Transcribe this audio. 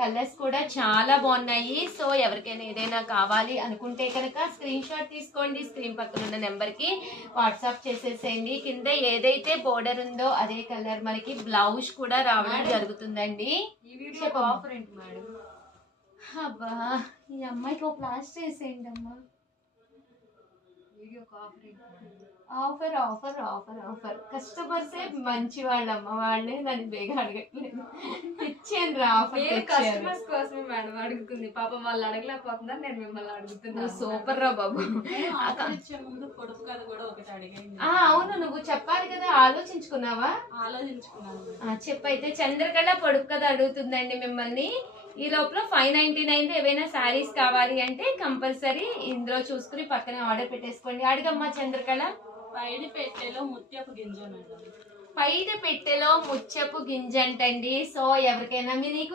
Colours కూడా చాలా బాగున్నాయి. సో ఎవరికైనా ఏదైనా కావాలి అనుకుంటే కనుక స్క్రీన్ షాట్ తీసుకోండి, స్క్రీన్ పక్కన ఉన్న నెంబర్కి వాట్సాప్ చేసేసేయండి. కింద ఏదైతే బోర్డర్ ఉందో అదే కలర్ మనకి బ్లౌజ్ కూడా రావడం జరుగుతుందండి. ఆఫర్ ఏంటి మేడం? అబ్బా ఈ అమ్మాయికి ఒక ప్లాస్టర్ వేసేయండి అమ్మా. ఆఫర్ ఆఫర్ ఆఫర్ ఆఫర్ కస్టమర్సే మంచి వాళ్ళమ్మ, వాళ్ళే నన్ను బేగా అడగట్లేదు. ఇచ్చాను రా ఆఫర్. కస్టమర్స్ కోసమే మేడం అడుగుతుంది, పాపం వాళ్ళు అడగలేకపోతున్నారు, నేను మిమ్మల్ని అడుగుతున్నాను. సూపర్ రా బాబు. ముందు పొడుపు కథ కూడా ఒకటి అడిగింది. అవును, నువ్వు చెప్పాలి కదా, ఆలోచించుకున్నావా? ఆలోచించుకున్నాను. చెప్పైతే చంద్రకళ పొడుపు కథ అడుగుతుందండి మిమ్మల్ని. ఈ లోపల 599 ఏవైనా శారీస్ కావాలి అంటే కంపల్సరీ ఇందులో చూసుకుని పక్కనే ఆర్డర్ పెట్టేసుకోండి. అడిగమ్మా చంద్రకళ. పైడి పెట్టెలో ముత్యపు గింజ మేడం. పైడి పెట్టెలో ముత్యపు గింజ అంటండి. సో ఎవరికైనా నీకు